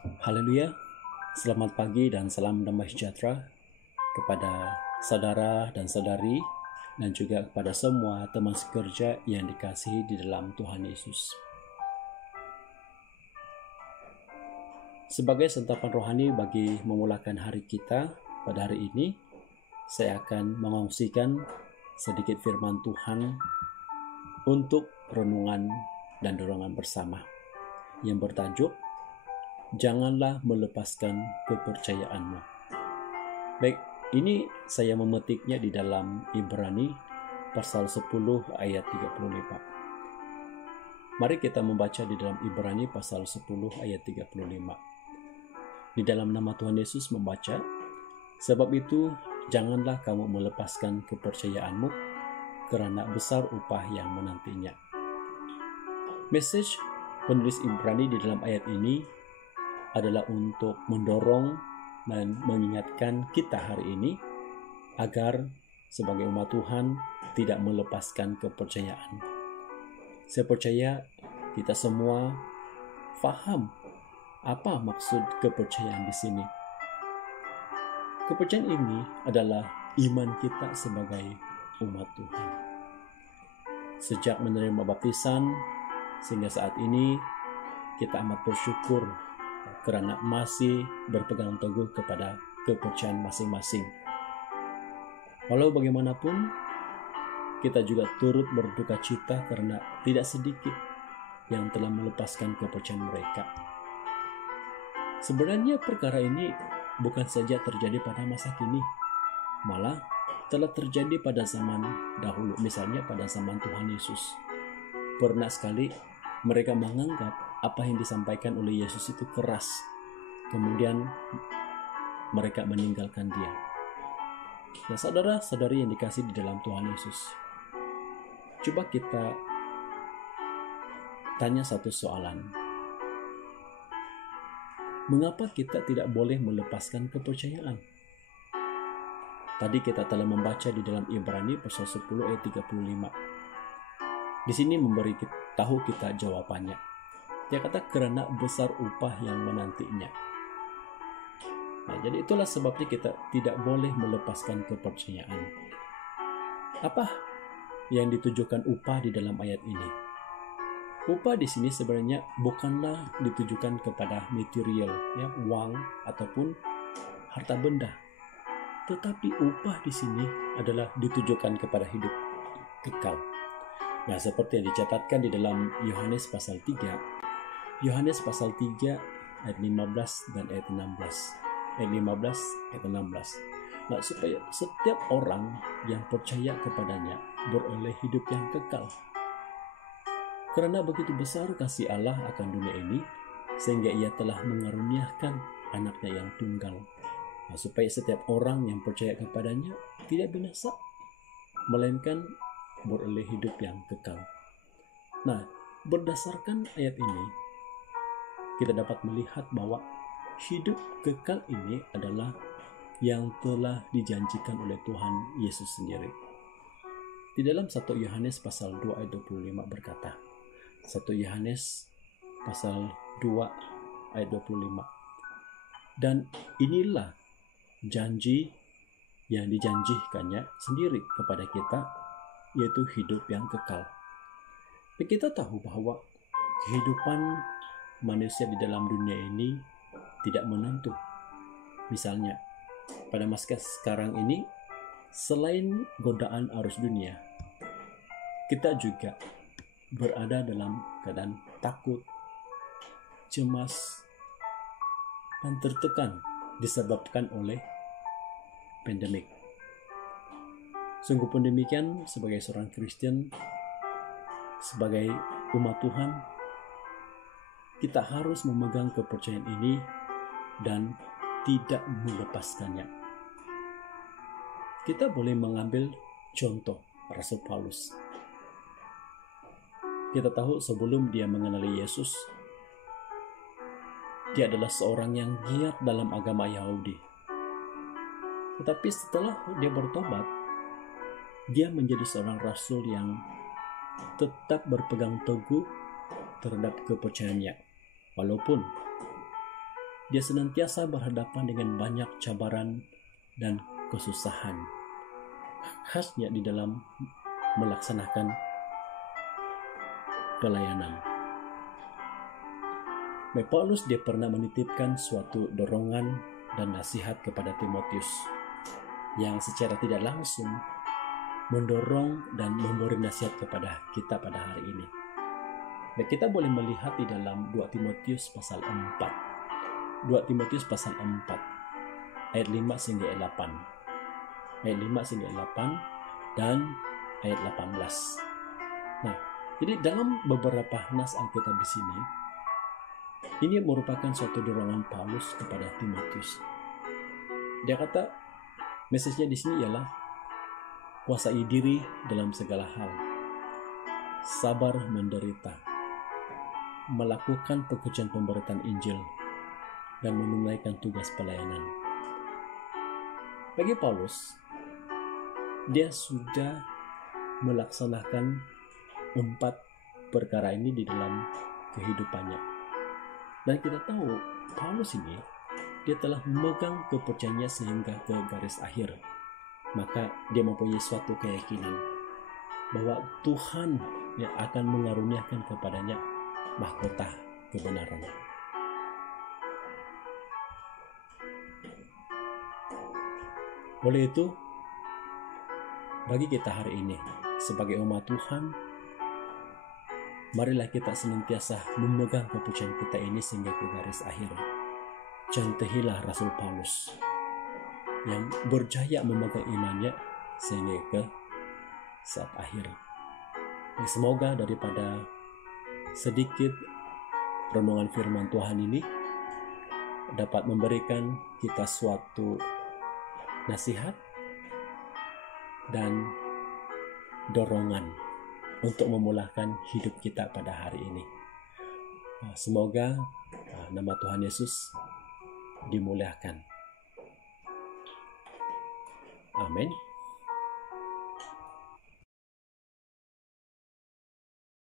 Haleluya, selamat pagi dan salam damai sejahtera kepada saudara dan saudari dan juga kepada semua teman sekerja yang dikasihi di dalam Tuhan Yesus. Sebagai santapan rohani bagi memulakan hari kita pada hari ini, saya akan mengongsikan sedikit firman Tuhan untuk renungan dan dorongan bersama yang bertajuk Janganlah melepaskan kepercayaanmu. Baik, ini saya memetiknya di dalam Ibrani pasal 10 ayat 35. Mari kita membaca di dalam Ibrani pasal 10 ayat 35. Di dalam nama Tuhan Yesus membaca, sebab itu janganlah kamu melepaskan kepercayaanmu, karena besar upah yang menantinya. Message penulis Ibrani di dalam ayat ini adalah untuk mendorong dan mengingatkan kita hari ini agar sebagai umat Tuhan tidak melepaskan kepercayaan. Saya percaya kita semua faham apa maksud kepercayaan di sini. Kepercayaan ini adalah iman kita sebagai umat Tuhan. Sejak menerima baptisan sehingga saat ini kita amat bersyukur karena masih berpegang teguh kepada kepercayaan masing-masing. Walau bagaimanapun, kita juga turut berduka cita karena tidak sedikit yang telah melepaskan kepercayaan mereka. Sebenarnya perkara ini bukan saja terjadi pada masa kini, malah telah terjadi pada zaman dahulu, misalnya pada zaman Tuhan Yesus. Pernah sekali mereka menganggap apa yang disampaikan oleh Yesus itu keras. Kemudian mereka meninggalkan dia. Nah, saudara-saudari yang dikasih di dalam Tuhan Yesus, coba kita tanya satu soalan. Mengapa kita tidak boleh melepaskan kepercayaan? Tadi kita telah membaca di dalam Ibrani pasal 10 ayat 35. Di sini memberi tahu kita jawabannya. Dia kata karena besar upah yang menantinya. Nah, jadi itulah sebabnya kita tidak boleh melepaskan kepercayaan. Apa yang ditujukan upah di dalam ayat ini? Upah di sini sebenarnya bukanlah ditujukan kepada material, ya, uang ataupun harta benda. Tetapi upah di sini adalah ditujukan kepada hidup kekal. Nah, seperti yang dicatatkan di dalam Yohanes pasal 3 ayat 15 dan ayat 16. Ayat 15 ayat 16. Nah, supaya setiap orang yang percaya kepadanya beroleh hidup yang kekal. Karena begitu besar kasih Allah akan dunia ini, sehingga ia telah mengaruniakan anaknya yang tunggal. Nah, supaya setiap orang yang percaya kepadanya tidak binasa, melainkan beroleh hidup yang kekal. Nah, berdasarkan ayat ini, kita dapat melihat bahwa hidup kekal ini adalah yang telah dijanjikan oleh Tuhan Yesus sendiri. Di dalam 1 Yohanes pasal 2 ayat 25 berkata, 1 Yohanes pasal 2 ayat 25. Dan inilah janji yang dijanjikannya sendiri kepada kita, yaitu hidup yang kekal. Kita tahu bahwa kehidupan manusia di dalam dunia ini tidak menentu. Misalnya, pada masa sekarang ini, selain godaan arus dunia, kita juga berada dalam keadaan takut, cemas, dan tertekan disebabkan oleh pandemik. Sungguh pun demikian, sebagai seorang Kristen, sebagai umat Tuhan, kita harus memegang kepercayaan ini dan tidak melepaskannya. Kita boleh mengambil contoh Rasul Paulus. Kita tahu sebelum dia mengenali Yesus, dia adalah seorang yang giat dalam agama Yahudi. Tetapi setelah dia bertobat, dia menjadi seorang rasul yang tetap berpegang teguh terhadap kepercayaannya. Walaupun dia senantiasa berhadapan dengan banyak cabaran dan kesusahan, khasnya di dalam melaksanakan pelayanan. Paulus dia pernah menitipkan suatu dorongan dan nasihat kepada Timotius yang secara tidak langsung mendorong dan memberi nasihat kepada kita pada hari ini. Dan kita boleh melihat di dalam 2 Timotius pasal 4. 2 Timotius pasal 4 ayat 5 hingga 8. Ayat 5 hingga 8 dan ayat 18. Nah, jadi dalam beberapa nas Alkitab di sini, ini merupakan suatu dorongan Paulus kepada Timotius. Dia kata, message-nya di sini ialah kuasai diri dalam segala hal, sabar menderita, melakukan pekerjaan pemberitaan Injil, dan menunaikan tugas pelayanan. Bagi Paulus, dia sudah melaksanakan 4 perkara ini di dalam kehidupannya. Dan kita tahu Paulus ini dia telah memegang kepercayaannya sehingga ke garis akhir. Maka dia mempunyai suatu keyakinan bahwa Tuhan yang akan mengaruniakan kepadanya mahkota kebenaran. Oleh itu, bagi kita hari ini sebagai umat Tuhan, marilah kita senantiasa memegang kepercayaan kita ini sehingga ke garis akhir. Contohilah Rasul Paulus yang berjaya memegang imannya sehingga ke saat akhir. Semoga daripada sedikit renungan firman Tuhan ini dapat memberikan kita suatu nasihat dan dorongan untuk memulakan hidup kita pada hari ini. Semoga nama Tuhan Yesus dimuliakan. Amin.